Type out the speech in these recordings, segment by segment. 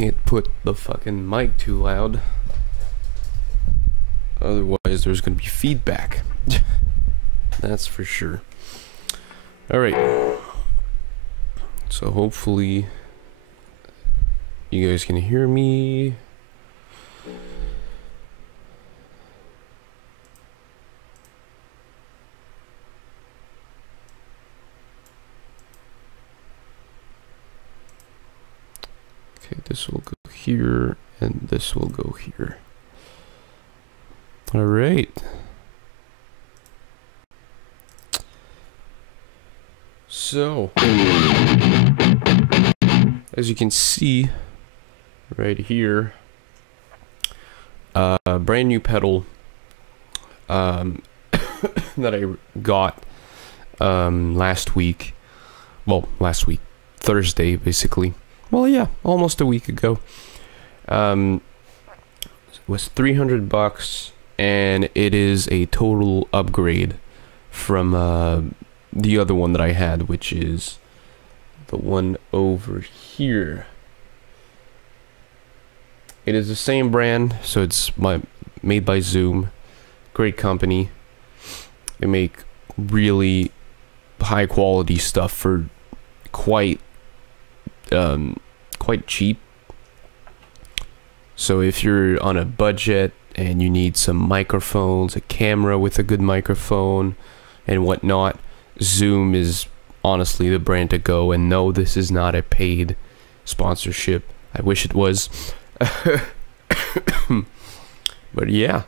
can't put the fucking mic too loud. Otherwise, there's gonna be feedback. That's for sure. Alright. So hopefully you guys can hear me. Okay, this will go here, and this will go here. All right. So, as you can see right here, brand new pedal that I got last week. Well, last week, Thursday, basically. Well, yeah, almost a week ago. It was $300, and it is a total upgrade from the other one that I had, which is the one over here. It is the same brand, so it's made by Zoom. Great company. They make really high quality stuff for quite cheap. So if you're on a budget and you need some microphones, a camera with a good microphone and whatnot, Zoom is honestly the brand to go. And no, this is not a paid sponsorship. I wish it was. But yeah.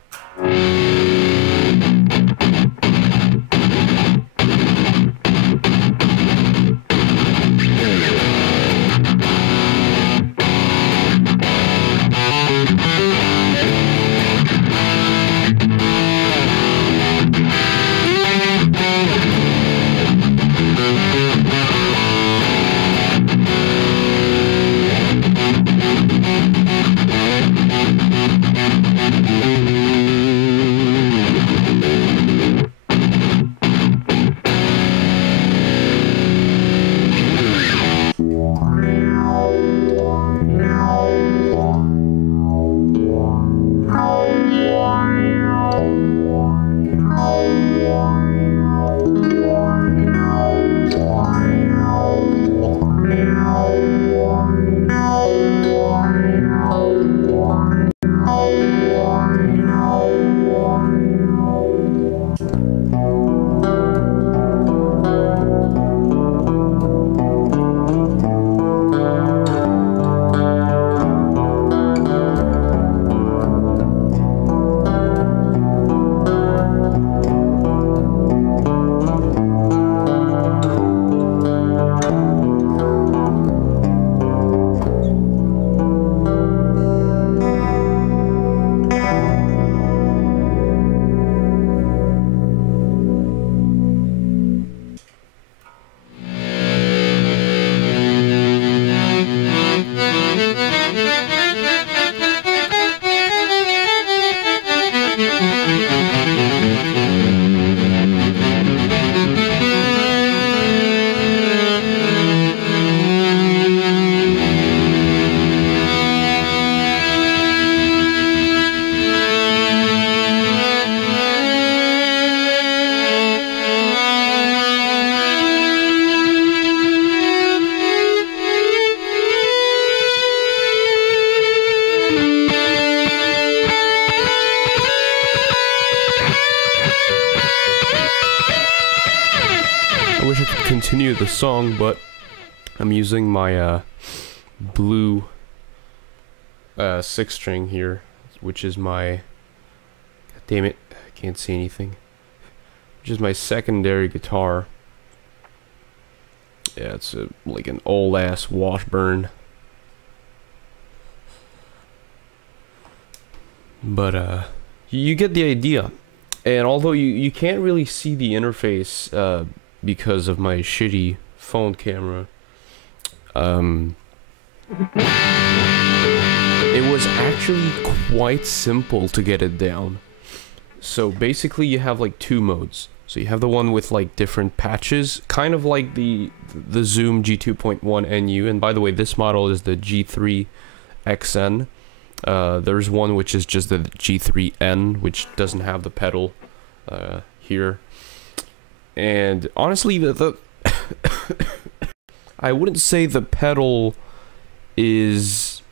Continue the song, but I'm using my blue 6-string here, which is my, god damn it, I can't see anything, which is my secondary guitar. Yeah, it's like an old ass Washburn, but you get the idea. And although you can't really see the interface because of my shitty phone camera, it was actually quite simple to get it down. So basically you have like two modes. So you have the one with like different patches, kind of like the Zoom G2.1 NU, and by the way, this model is the G3 XN. There's one which is just the G3N, which doesn't have the pedal here. And honestly, the I wouldn't say the pedal is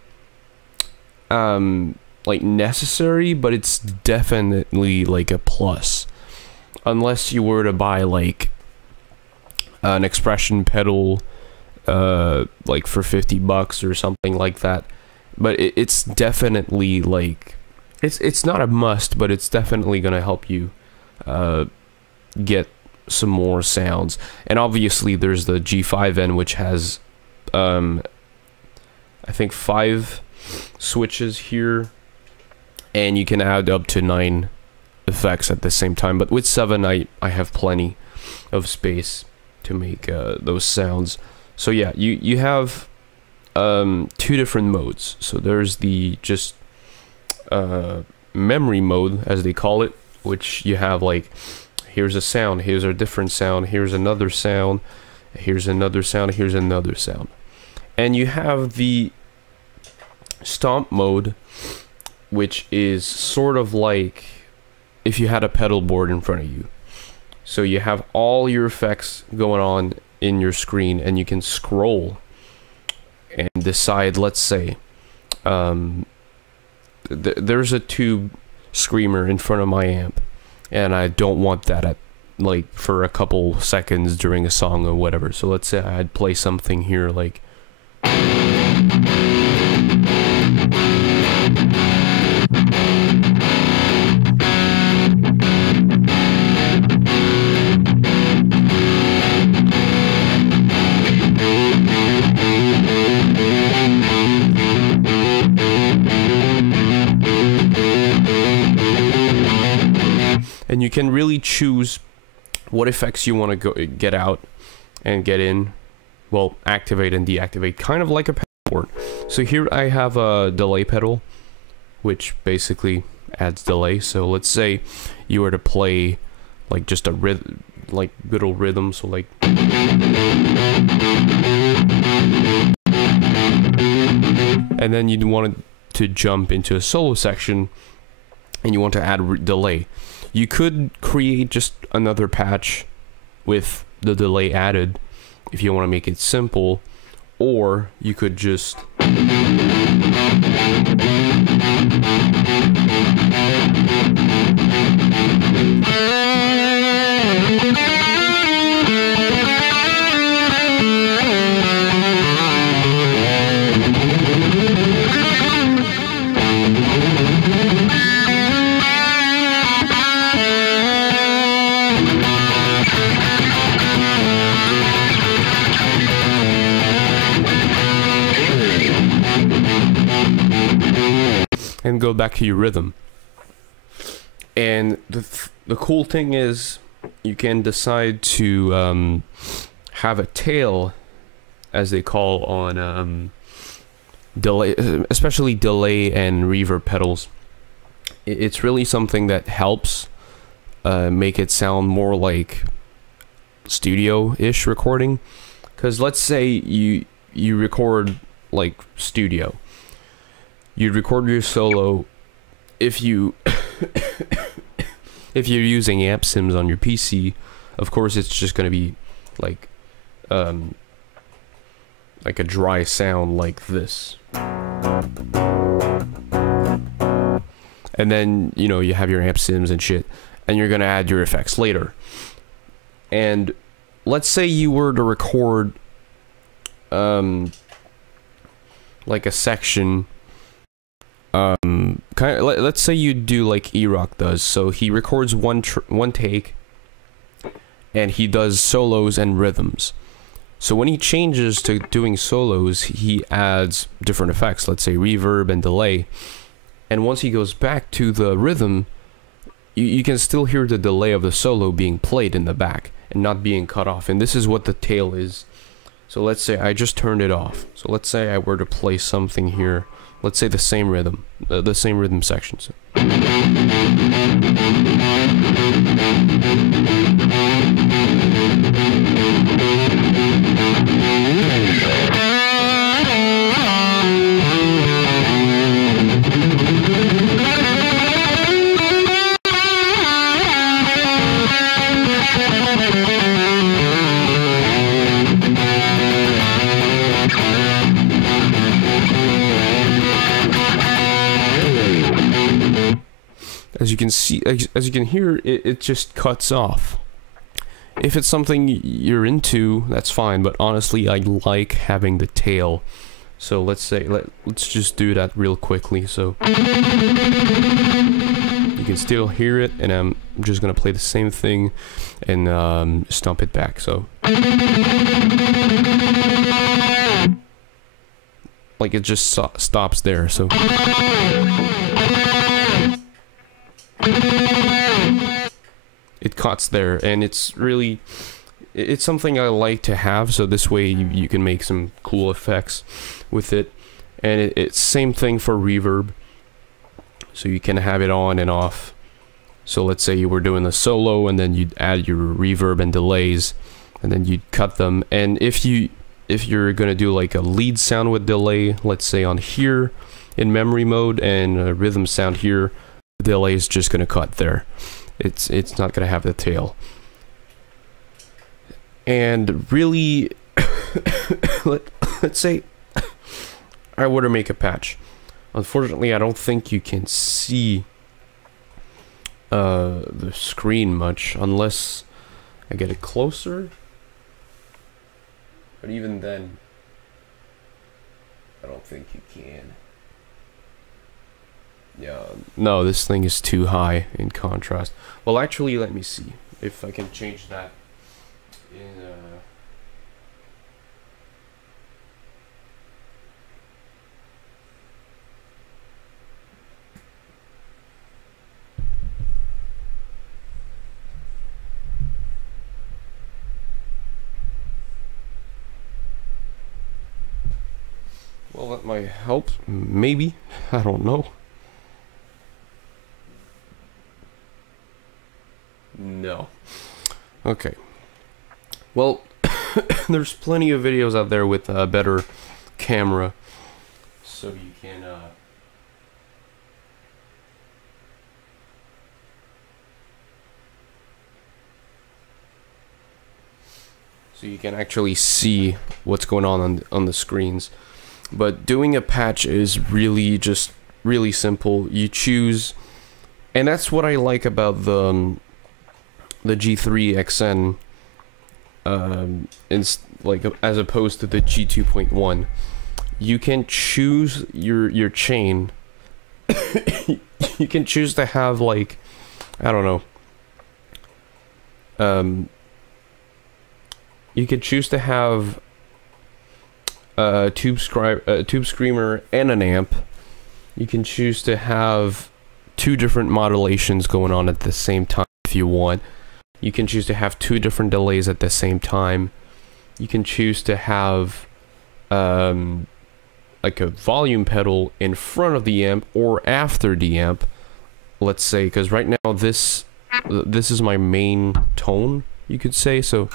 like necessary, but it's definitely like a plus. Unless you were to buy like an expression pedal like for $50 or something like that. But it's definitely like it's not a must, but it's definitely gonna help you get some more sounds. And obviously there's the G5N, which has I think 5 switches here, and you can add up to 9 effects at the same time. But with 7 I have plenty of space to make those sounds. So yeah, you have 2 different modes. So there's the just memory mode, as they call it, which you have like, here's a sound, here's a different sound, here's another sound, here's another sound, here's another sound. And you have the stomp mode, which is sort of like if you had a pedal board in front of you. So you have all your effects going on in your screen, and you can scroll and decide, let's say, there's a tube screamer in front of my amp, and I don't want that at like for a couple seconds during a song or whatever. So let's say I'd play something here like and you can really choose what effects you want to get out and get in. Well, activate and deactivate, kind of like a pedal board. So here I have a delay pedal, which basically adds delay. So let's say you were to play like just a rhythm, like little rhythm, so like, and then you want to jump into a solo section and you want to add delay. You could create just another patch with the delay added if you want to make it simple, or you could just and go back to your rhythm. And the cool thing is you can decide to have a tail, as they call on delay, especially delay and reverb pedals. It's really something that helps make it sound more like studio-ish recording. Because let's say you record like studio. You'd record your solo if you if you're using amp sims on your PC. Of course, it's just gonna be like a dry sound like this, and then you have your amp sims and shit, and you're gonna add your effects later. And let's say you were to record like a section, let's say you do like E-Rock does. So he records one take, and he does solos and rhythms. So when he changes to doing solos, he adds different effects, let's say reverb and delay. And once he goes back to the rhythm, you can still hear the delay of the solo being played in the back and not being cut off. And this is what the tail is. So let's say I just turned it off. So let's say I were to play something here. Let's say the same rhythm section. So. as you can see, as you can hear, it just cuts off. If it's something you're into, that's fine, but honestly, I like having the tail. So let's just do that real quickly. So you can still hear it, and I'm just gonna play the same thing and stomp it back. So like it just stops there. So it cuts there, and it's something I like to have, so this way you can make some cool effects with it. And it's same thing for reverb, so you can have it on and off. So let's say you were doing the solo, and then you'd add your reverb and delays, and then you'd cut them. And if you're gonna do like a lead sound with delay, let's say on here in memory mode, and a rhythm sound here, the delay is just gonna cut there. It's not gonna have the tail. And really, let's say I were to make a patch. Unfortunately, I don't think you can see the screen much unless I get it closer. But even then, I don't think you can. Yeah, no, this thing is too high in contrast. Well, actually, let me see if I can change that in well, that might help, maybe. I don't know. No. Okay. Well, there's plenty of videos out there with a better camera, so you can actually see what's going on the screens. But doing a patch is really simple. You choose, and that's what I like about the G3 XN, like as opposed to the G2.1. You can choose your chain. You can choose to have, like, I don't know. You can choose to have a tube screamer and an amp. You can choose to have two different modulations going on at the same time if you want. You can choose to have two different delays at the same time. You can choose to have like a volume pedal in front of the amp or after the amp. Let's say, because right now this is my main tone, you could say. So,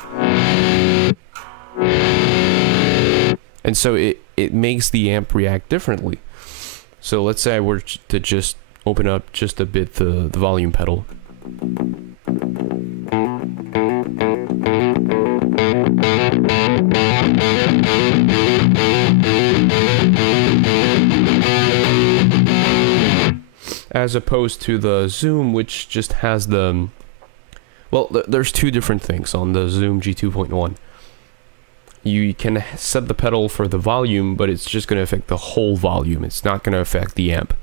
and so it makes the amp react differently. So let's say I were to just open up just a bit the volume pedal. As opposed to the Zoom, which just has the... Well, there's two different things on the Zoom G2.1. You can set the pedal for the volume, but it's just going to affect the whole volume. It's not going to affect the amp.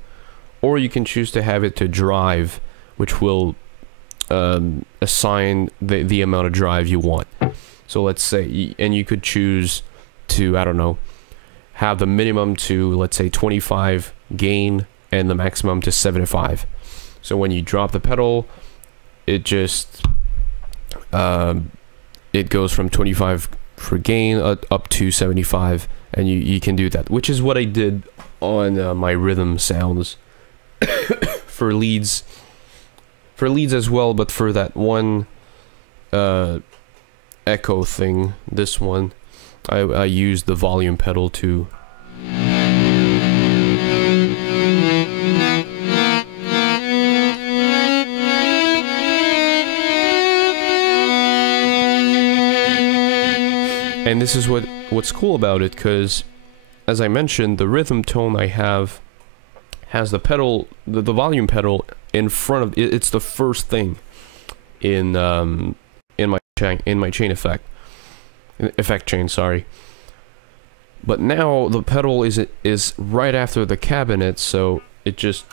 Or you can choose to have it to drive, which will assign the amount of drive you want. So let's say, and you could choose to, I don't know, have the minimum to, let's say, 25 gain and the maximum to 75. So when you drop the pedal, it just it goes from 25 for gain up to 75, and you can do that, which is what I did on my rhythm sounds for leads as well. But for that one echo thing, this one, I used the volume pedal to and this is what's cool about it, because as I mentioned, the rhythm tone I have has the pedal, the volume pedal in front of it. It's the first thing in my chain effect chain, sorry. But now the pedal is right after the cabinet, so it just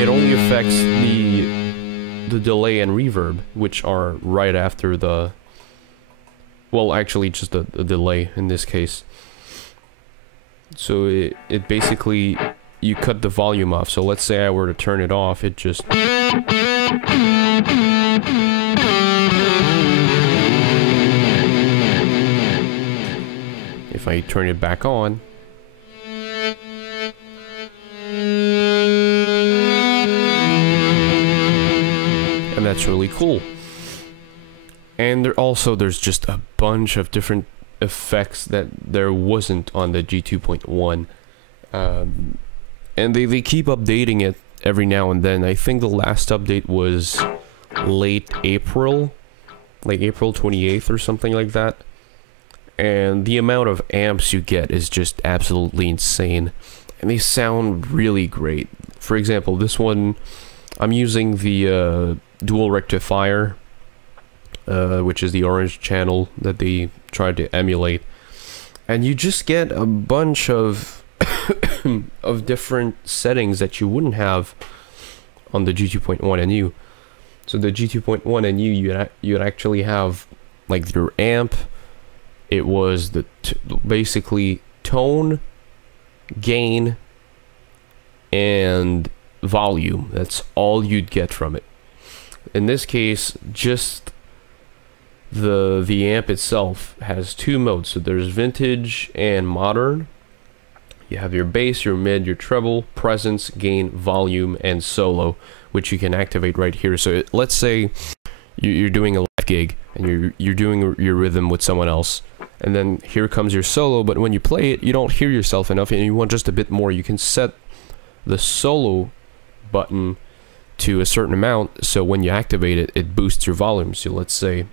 it only affects the delay and reverb, which are right after the, well, actually just the delay in this case. So it basically, you cut the volume off. So let's say I were to turn it off, it just if I turn it back on, and that's really cool. And there's just a bunch of different effects that there wasn't on the G2.1, and they keep updating it every now and then. I think the last update was late April, like April 28th or something like that. And the amount of amps you get is just absolutely insane, and they sound really great. For example, this one, I'm using the dual rectifier, which is the orange channel that they tried to emulate, and you just get a bunch of of different settings that you wouldn't have on the G2.1 NU. So the G2.1 NU, you'd actually have like your amp. It was the basically tone, gain, and volume. That's all you'd get from it. In this case, just the amp itself has two modes. So there's vintage and modern. You have your bass, your mid, your treble, presence, gain, volume, and solo, which you can activate right here. So let's say you're doing a live gig and you're doing your rhythm with someone else, and then here comes your solo, but when you play it, you don't hear yourself enough and you want just a bit more. You can set the solo button to a certain amount, so when you activate it, it boosts your volume. So let's say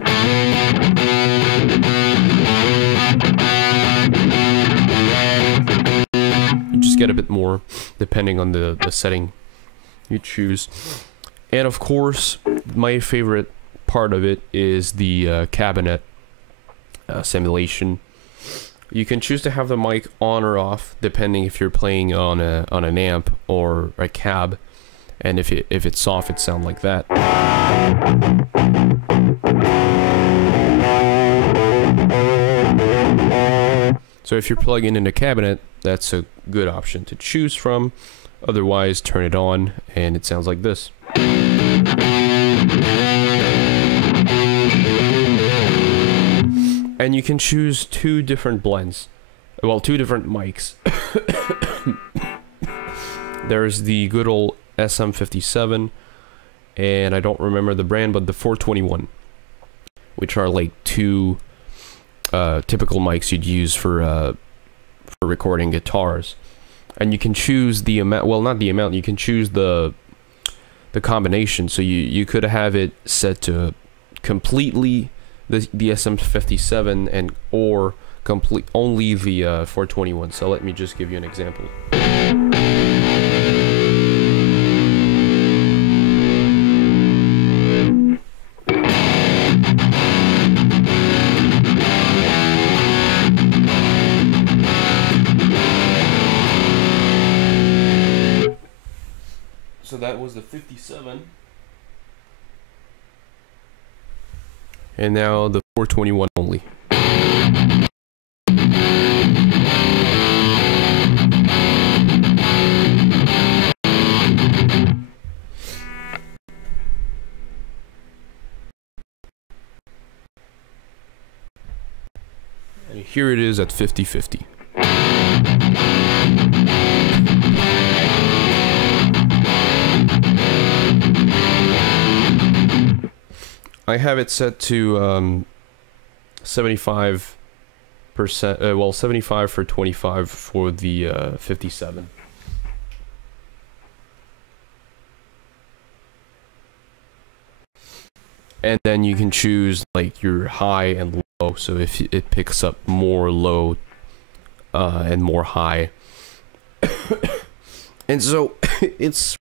you just get a bit more depending on the setting you choose. And of course, my favorite part of it is the cabinet simulation. You can choose to have the mic on or off depending if you're playing on an amp or a cab, and if it's off, it sounds like that. So if you're plugging in a cabinet, that's a good option to choose from. Otherwise, turn it on and it sounds like this. And you can choose two different blends. Well, two different mics. There's the good old SM57, and I don't remember the brand, but the 421, which are like two typical mics you'd use for recording guitars. And you can choose the amount, well, not the amount, you can choose the combination. So you could have it set to completely the SM57 and or complete only the 421. So let me just give you an example. So that was the 57. And now the 421 only. And here it is at 50-50. I have it set to 75%, well, 75 for 25 for the 57. And then you can choose like your high and low. So if it picks up more low and more high. And so it's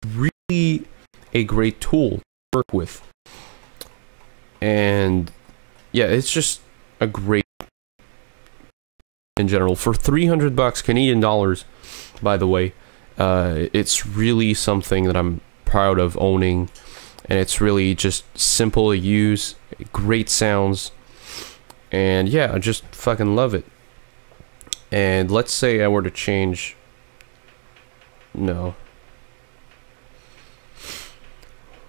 really a great tool to work with. And yeah, it's just a great in general. For 300 bucks Canadian dollars, by the way, it's really something that I'm proud of owning. And it's really just simple to use, great sounds, and yeah, I just fucking love it. And let's say I were to change... No.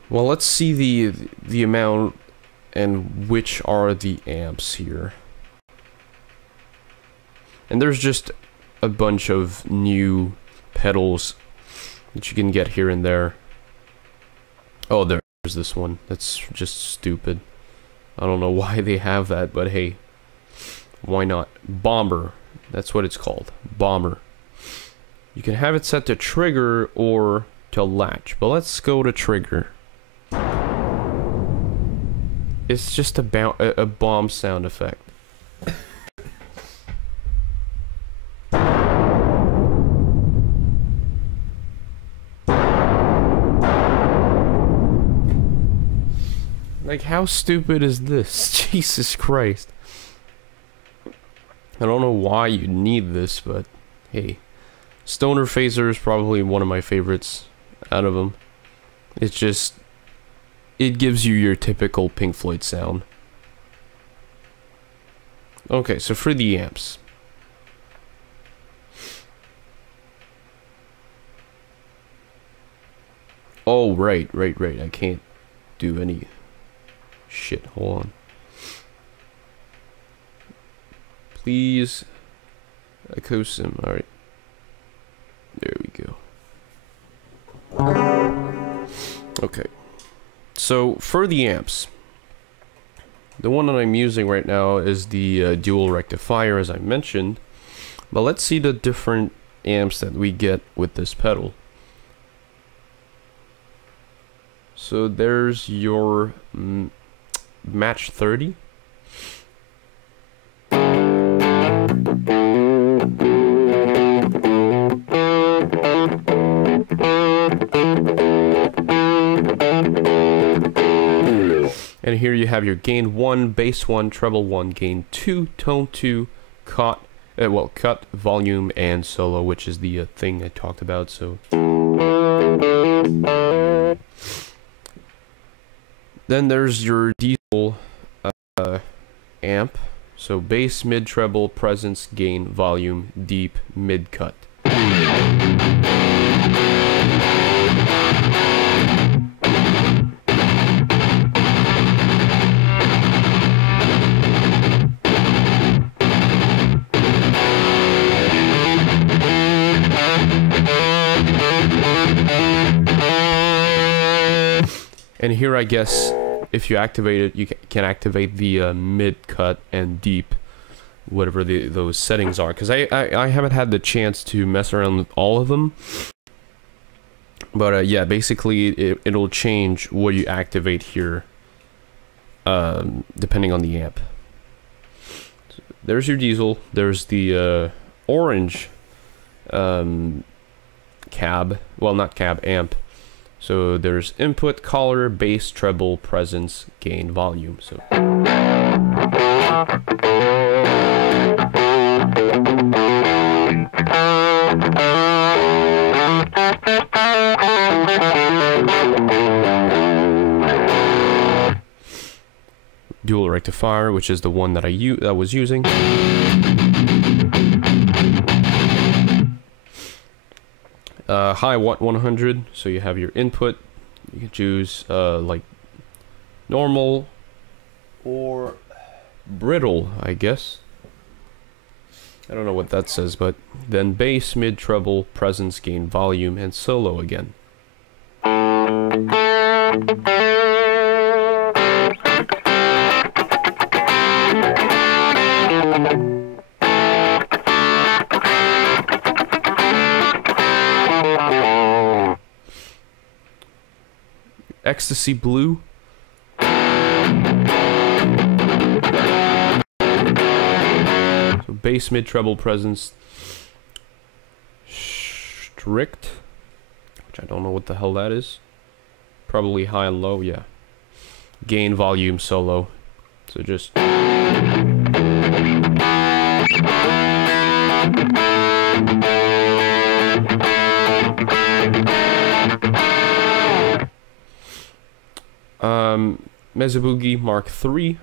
Well, let's see the amount and which are the amps here. And there's just a bunch of new pedals that you can get here and there. Oh, there's this one. That's just stupid. I don't know why they have that, but hey, why not? Bomber. That's what it's called. Bomber. You can have it set to trigger or to latch, but let's go to trigger. It's just a bomb sound effect. Like, how stupid is this? Jesus Christ. I don't know why you need this, but hey. Stoner Phaser is probably one of my favorites out of them. It's just... it gives you your typical Pink Floyd sound. Okay, so for the amps. Oh, right. I can't do any... shit, hold on. Please. Acousm, alright. There we go. Okay. So, for the amps. The one that I'm using right now is the dual rectifier, as I mentioned. But let's see the different amps that we get with this pedal. So, there's your... Match 30. And here you have your gain 1, bass 1, treble 1, gain 2, tone 2, cut, volume, and solo, which is the thing I talked about. So then there's your diesel amp. So bass, mid, treble, presence, gain, volume, deep, mid cut. And here, I guess, if you activate it, you can activate the mid cut and deep, whatever those settings are. Because I haven't had the chance to mess around with all of them. But yeah, basically it'll change what you activate here, depending on the amp. So there's your diesel. There's the orange cab. Well, not cab, amp. So there's input, collar, bass, treble, presence, gain, volume. So dual rectifier, which is the one that I was using. High watt 100, so you have your input. You can choose like normal or brittle, I guess. I don't know what that says, but then bass, mid, treble, presence, gain, volume, and solo again. Ecstasy Blue. So bass, mid, treble, presence. strict, which I don't know what the hell that is. Probably high and low, yeah. Gain, volume, solo. So just... Mesa Boogie Mark III.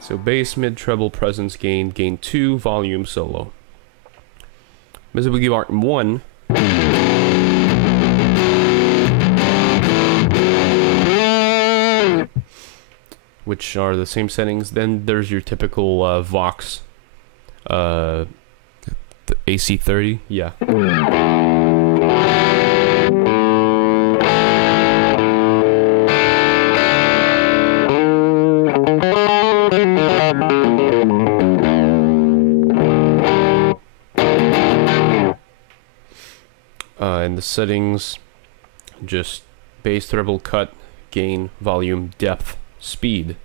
So bass, mid, treble, presence, gain, gain 2, volume, solo. Mesa Boogie Mark 1. Which are the same settings. Then there's your typical Vox. The AC30, yeah. And the settings, just bass, treble, cut, gain, volume, depth, speed.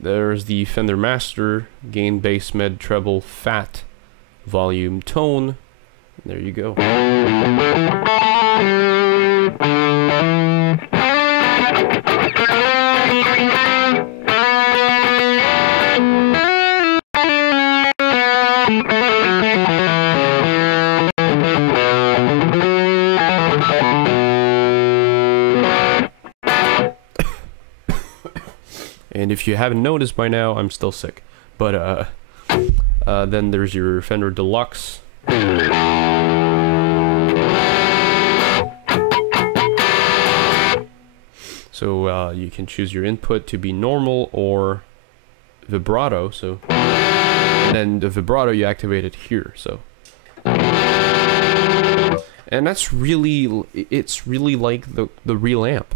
There's the Fender Master, gain, bass, mid, treble, fat, volume, tone. There you go. And if you haven't noticed by now, I'm still sick. But then there's your Fender Deluxe. So you can choose your input to be normal or vibrato. So and then the vibrato you activate it here. So and that's really, it's really like the real amp.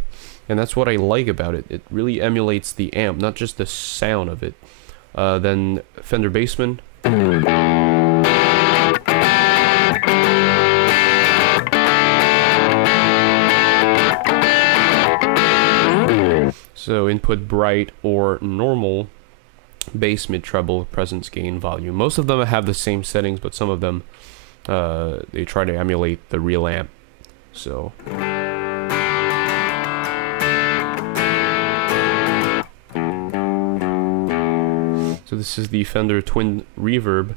And that's what I like about it. It really emulates the amp, not just the sound of it. Then Fender Bassman. So input bright or normal, bass, mid, treble, presence, gain, volume. Most of them have the same settings, but some of them they try to emulate the real amp. So. So this is the Fender Twin Reverb,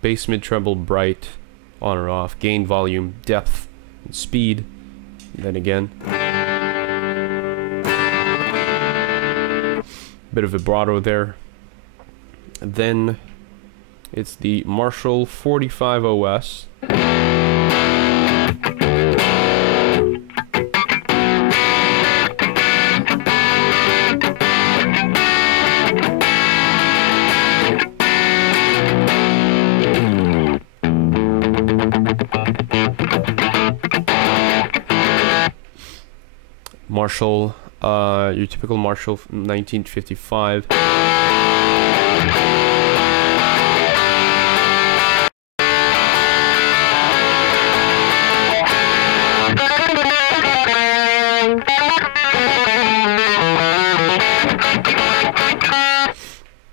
bass, mid, treble, bright, on or off, gain, volume, depth, and speed. And then again, bit of vibrato there. And then it's the Marshall 45 OS. Marshall, your typical Marshall from 1955.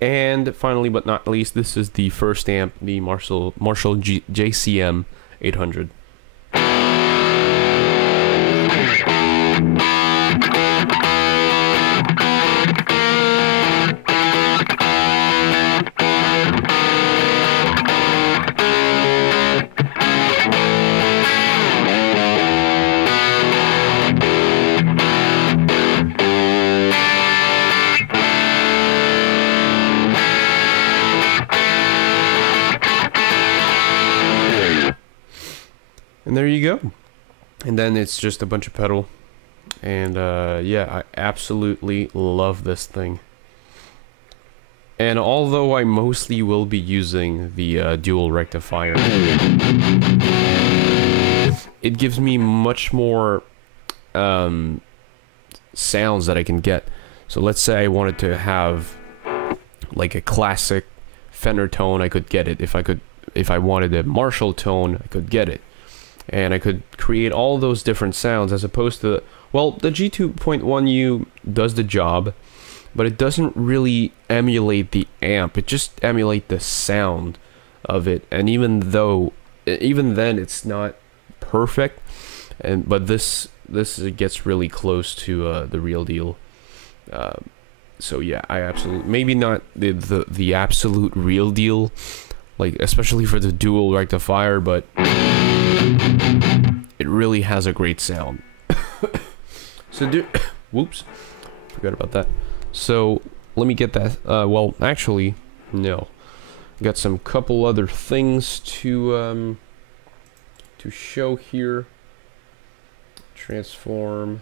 And finally, but not least, this is the first amp, the Marshall JCM 800. And there you go. And then it's just a bunch of pedal. And yeah, I absolutely love this thing. And although I mostly will be using the dual rectifier, it gives me much more sounds that I can get. So let's say I wanted to have like a classic Fender tone, I could get it. If I wanted a Marshall tone, I could get it. And I could create all those different sounds as opposed to, well, the G2.1U does the job, but it doesn't really emulate the amp. It just emulates the sound of it. And even then it's not perfect, but this gets really close to the real deal. So yeah, I absolutely, maybe not the absolute real deal, like especially for the dual rectifier, but it really has a great sound. So whoops, forgot about that. So let me get that. Well, actually, no, got some couple other things to show here. Transform.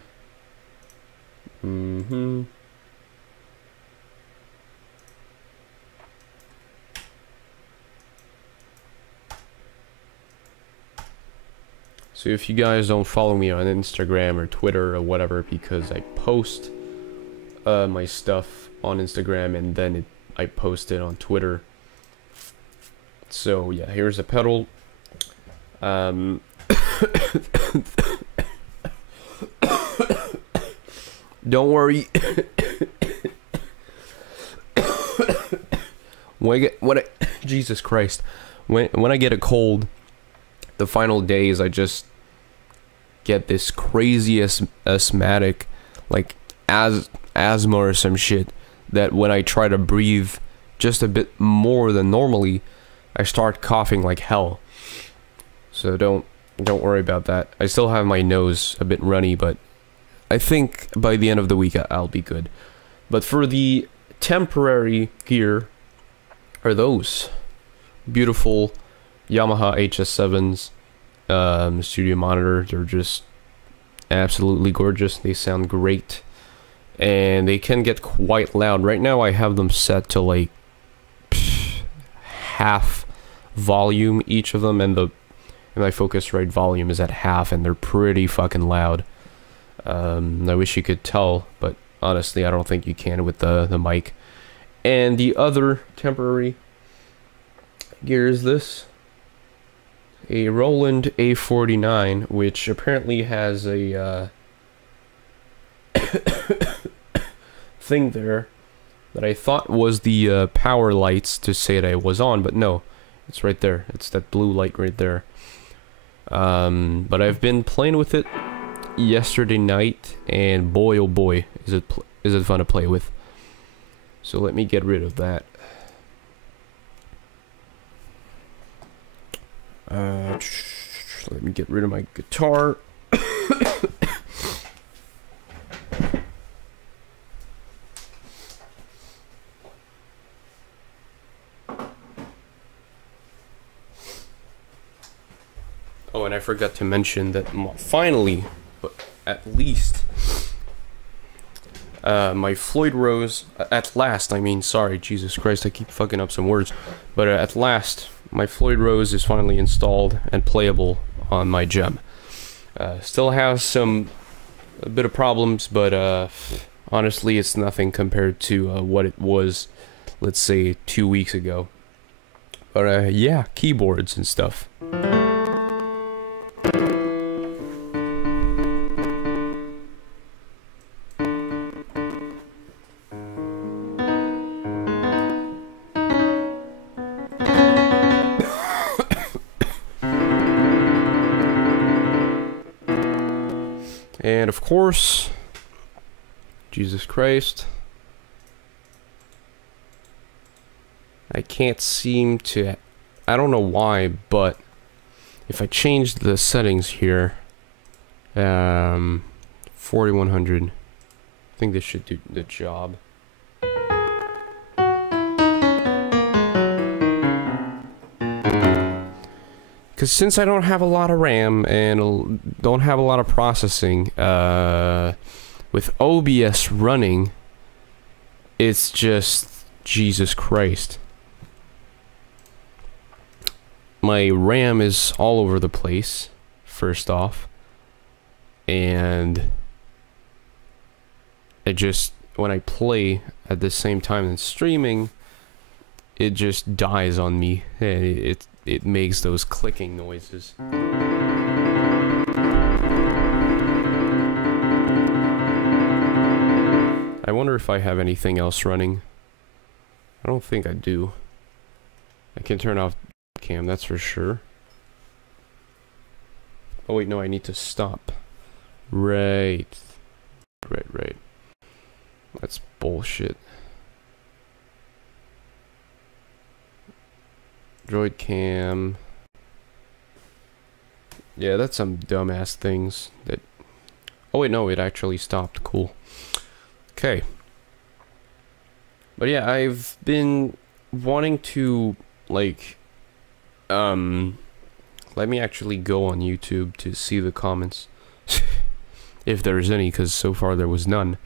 So if you guys don't follow me on Instagram or Twitter or whatever, because I post my stuff on Instagram and then I post it on Twitter. So yeah, here's a pedal. Don't worry. Jesus Christ, when I get a cold, the final days I just get this crazy asthmatic, like asthma or some shit, that when I try to breathe just a bit more than normally, I start coughing like hell. So don't worry about that. I still have my nose a bit runny, but I think by the end of the week I'll be good. But for the temporary gear are those beautiful Yamaha HS7s, studio monitor. They're just absolutely gorgeous. They sound great, and they can get quite loud. Right now I have them set to like half volume each of them, and my Focusrite volume is at half, and they're pretty fucking loud. I wish you could tell, but honestly I don't think you can with the mic. And the other temporary gear is this, a Roland A49, which apparently has a thing there that I thought was the power lights to say that it was on, but no, it's right there. It's that blue light right there. But I've been playing with it yesterday night, and boy oh boy is it fun to play with. So let me get rid of that. Let me get rid of my guitar. Oh, and I forgot to mention that finally, but at least, my Floyd Rose, at last, I mean, sorry, Jesus Christ, I keep fucking up some words, but at last, my Floyd Rose is finally installed and playable on my gem. Still has a bit of problems, but honestly, it's nothing compared to what it was, let's say, 2 weeks ago. But yeah, keyboards and stuff. And of course, Jesus Christ, I can't seem to, I don't know why, but if I change the settings here, 4100, I think this should do the job. Because since I don't have a lot of RAM and don't have a lot of processing, with OBS running, it's just Jesus Christ. My RAM is all over the place, first off. And it just, when I play at the same time as streaming, it just dies on me. And it makes those clicking noises. I wonder if I have anything else running. I don't think I do. I can turn off cam, that's for sure. Oh wait, no, I need to stop. Right. Right. That's bullshit. Droid cam. Yeah, that's some dumbass things that... Oh wait, no, it actually stopped. Cool. Okay. But yeah, I've been wanting to, like, let me actually go on YouTube to see the comments. If there's any, because so far there was none.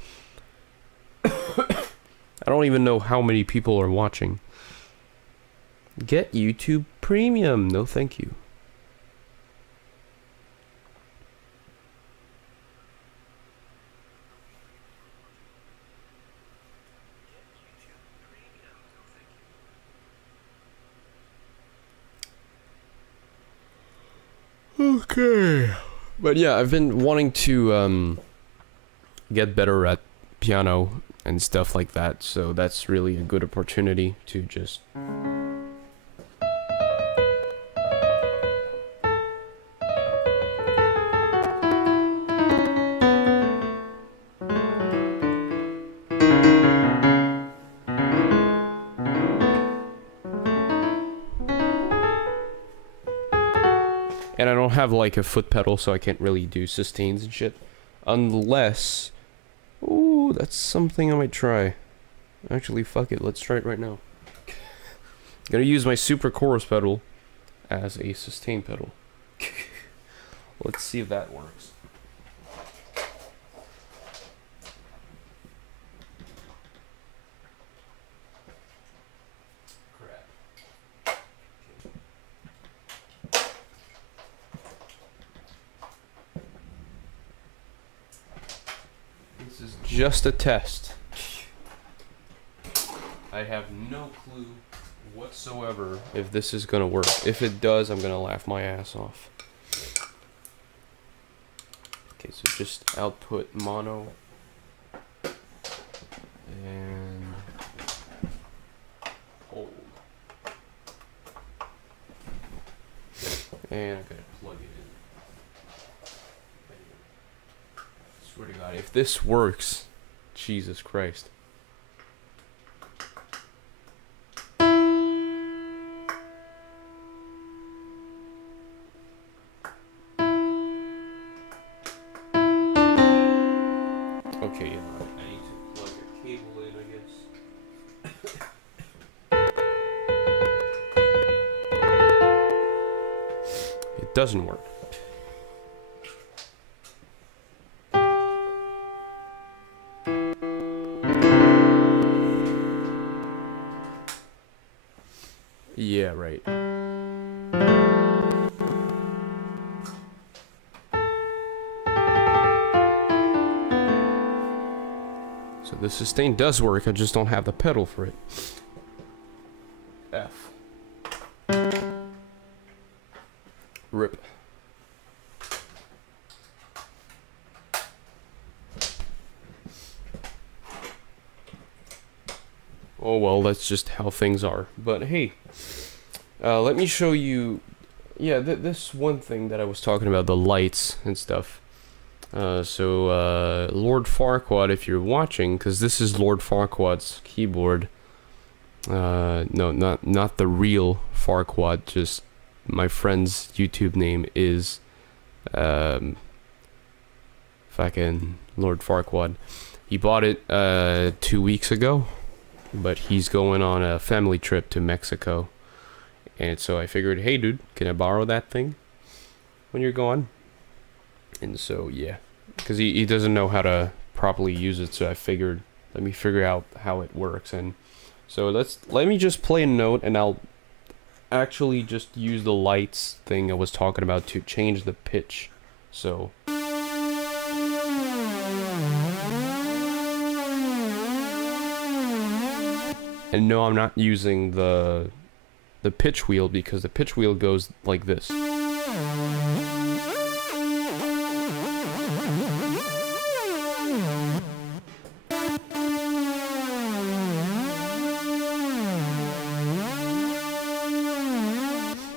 I don't even know how many people are watching. Get YouTube Premium. No, thank you. Okay. But yeah, I've been wanting to get better at piano and stuff like that, so that's really a good opportunity to just... And I don't have like a foot pedal, so I can't really do sustains and shit. Unless... Ooh, that's something I might try. Actually, fuck it, let's try it right now. I'm gonna use my super chorus pedal as a sustain pedal. Let's see if that works. Just a test. I have no clue whatsoever if this is gonna work. If it does, I'm gonna laugh my ass off. Okay, so just output mono and hold. And I'm gonna plug it in. Swear to God, if this works, Jesus Christ. Okay, yeah, I need to plug a cable in, I guess. It doesn't work. Yeah, right. So the sustain does work, I just don't have the pedal for it. F. RIP. Oh well, that's just how things are. But hey, let me show you, yeah, this one thing that I was talking about, the lights and stuff. So Lord Farquaad, if you're watching, because this is Lord Farquaad's keyboard. No, not the real Farquaad, just my friend's YouTube name is fucking Lord Farquaad. He bought it 2 weeks ago, but he's going on a family trip to Mexico. And so I figured, hey dude, can I borrow that thing when you're gone? And so yeah, because he doesn't know how to properly use it, so I figured, let me figure out how it works. And So let me just play a note, and I'll actually just use the lights thing I was talking about to change the pitch. So and no, I'm not using the pitch wheel, because the pitch wheel goes like this.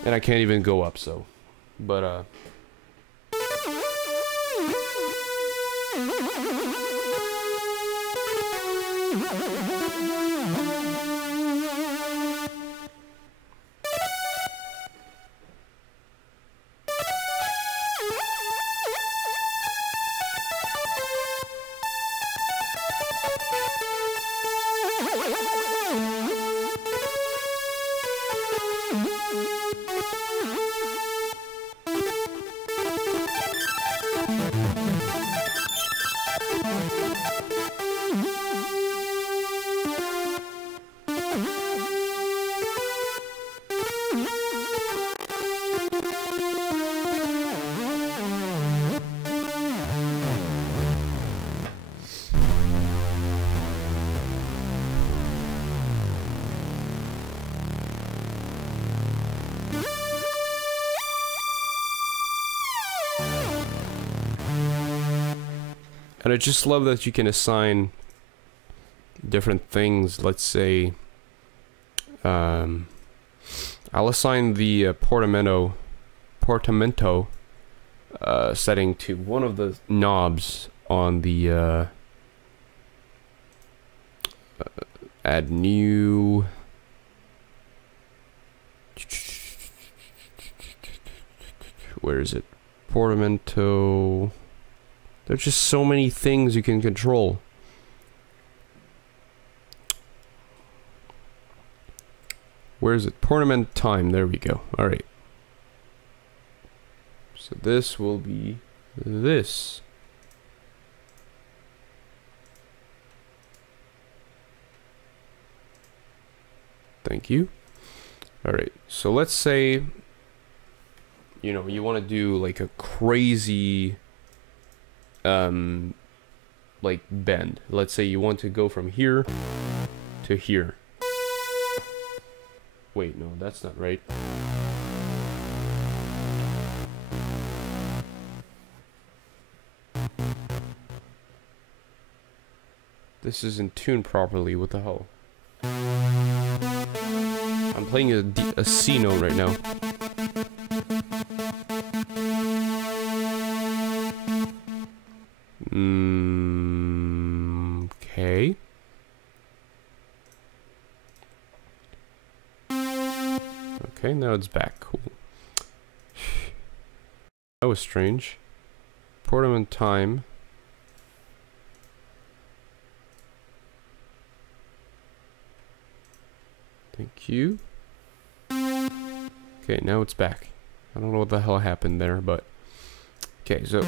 And I can't even go up, so, but and I just love that you can assign different things. Let's say, I'll assign the portamento setting to one of the knobs on the add new. Where is it? Portamento. There's just so many things you can control. Where is it? Portament time. There we go. Alright. So this will be this. Thank you. Alright. So let's say, you know, you want to do like a crazy like bend. Let's say you want to go from here to here. Wait, no, that's not right. This isn't tuned properly. What the hell? I'm playing a C note right now. Okay. Okay, now it's back. Cool. That was strange. Portament time. Thank you. Okay, now it's back. I don't know what the hell happened there, but... Okay, so...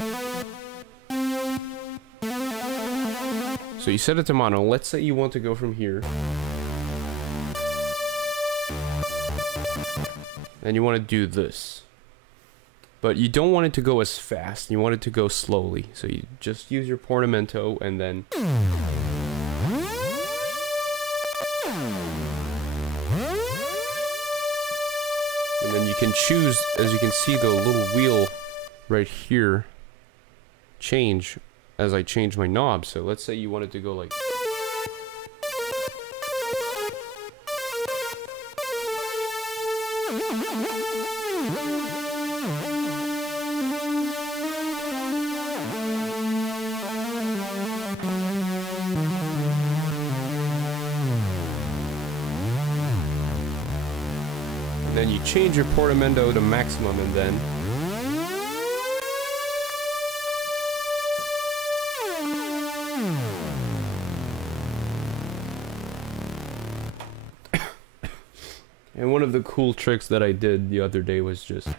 So you set it to mono. Let's say you want to go from here. And you want to do this. But you don't want it to go as fast. You want it to go slowly. So you just use your portamento and then... And then you can choose, as you can see, the little wheel right here change as I change my knob. So let's say you wanted to go like... And then you change your portamento to maximum, and then... And one of the cool tricks that I did the other day was just...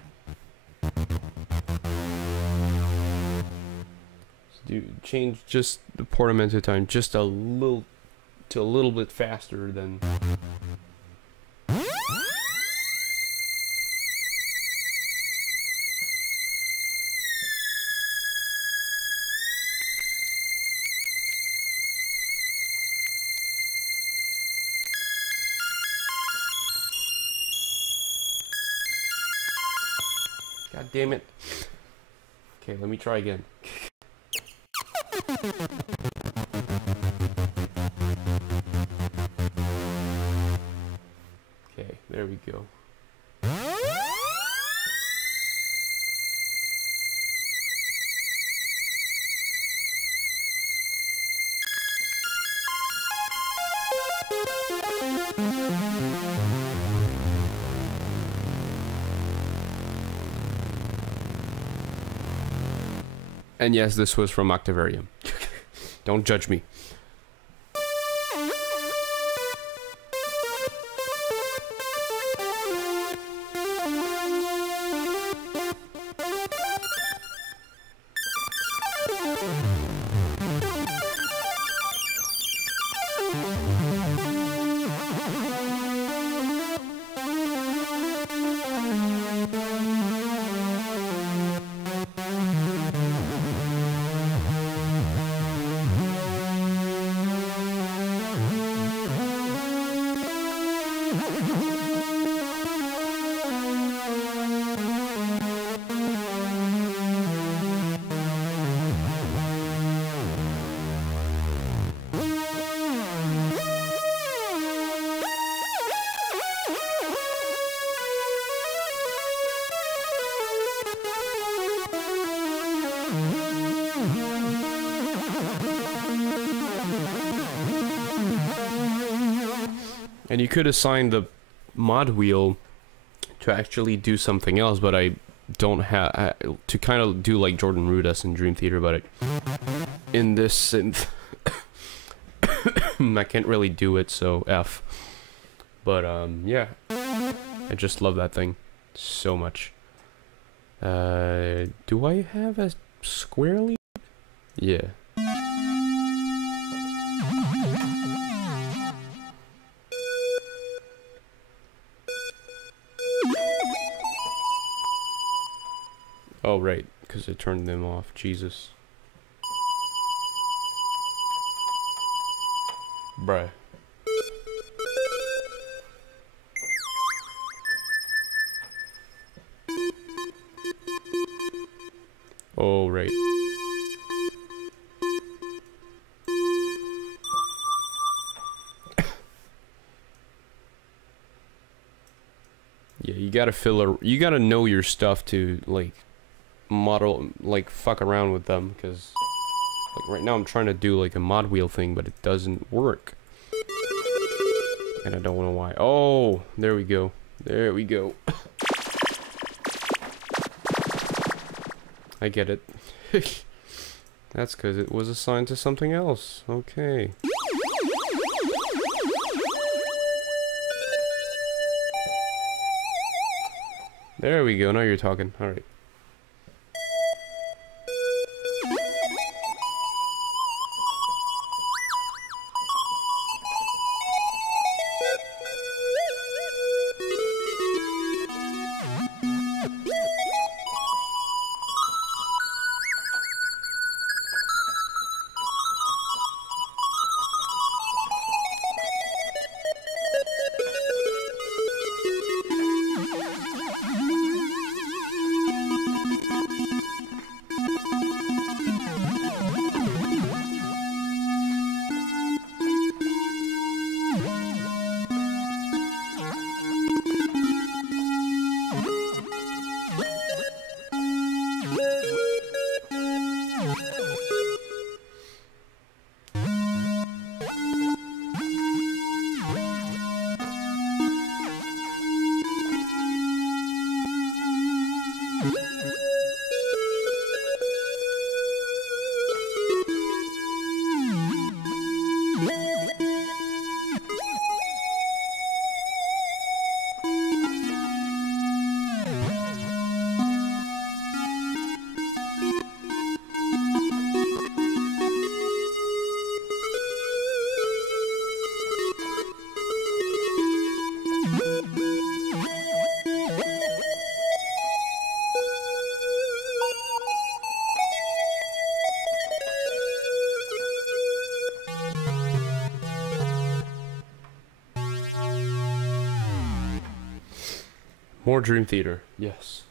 change just the portamento time just a little to a little bit faster than... God damn it. Okay, let me try again. Okay, there we go. And yes, this was from Octavarium. Don't judge me. And you could assign the mod wheel to actually do something else, but I don't have to kind of do like Jordan Rudess in Dream Theater, but in this synth I can't really do it, so F. But yeah, I just love that thing so much. Do I have a square lead? Yeah. Oh, right, because I turned them off. Jesus. Bruh. Oh, right. Yeah, you gotta know your stuff to, like, model, like, fuck around with them, because, like, right now I'm trying to do, like, a mod wheel thing, but it doesn't work. And I don't know why. Oh, there we go. There we go. I get it. That's because it was assigned to something else. Okay. There we go. Now you're talking. Alright. More Dream Theater. Yes.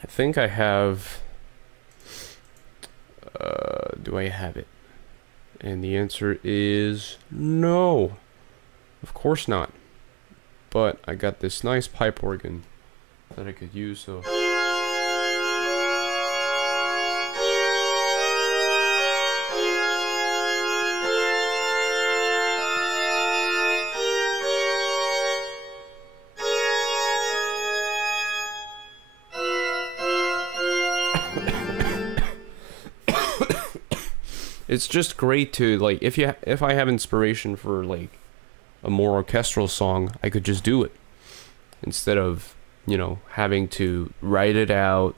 I think I have... do I have it? And the answer is no. Of course not. But I got this nice pipe organ that I could use, so... It's just great to, like, if I have inspiration for, like, a more orchestral song, I could just do it. Instead of, you know, having to write it out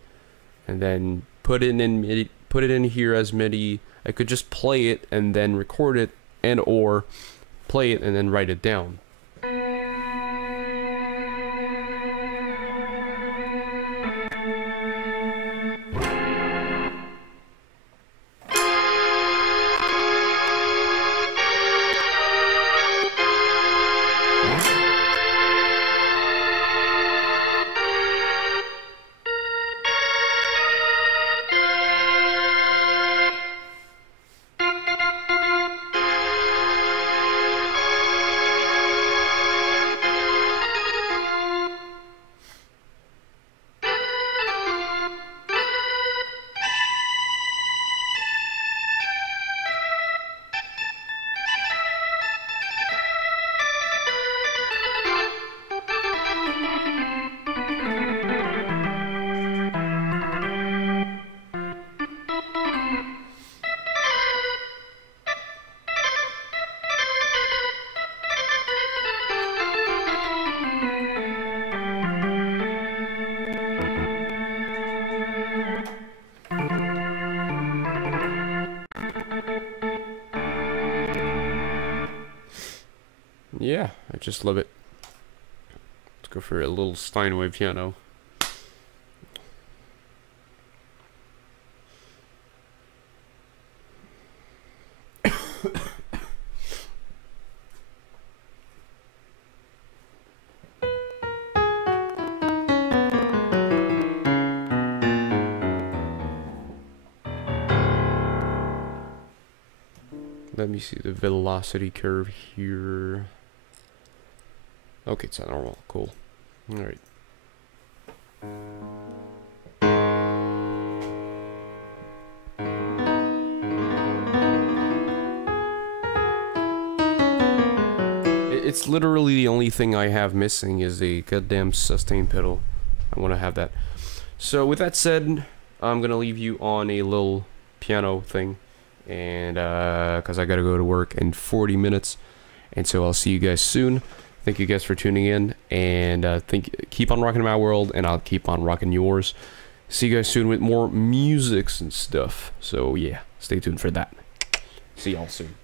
and then put it in MIDI, put it in here as MIDI. I could just play it and then record it, and or play it and then write it down. Yeah, I just love it. Let's go for a little Steinway piano. Let me see the velocity curve here. Okay, it's not normal. Cool. Alright. It's literally the only thing I have missing is a goddamn sustain pedal. I want to have that. So with that said, I'm gonna leave you on a little piano thing, and because I gotta go to work in 40 minutes, and so I'll see you guys soon. Thank you guys for tuning in, and keep on rocking my world, and I'll keep on rocking yours. See you guys soon with more musics and stuff. So yeah, stay tuned for that. See y'all soon.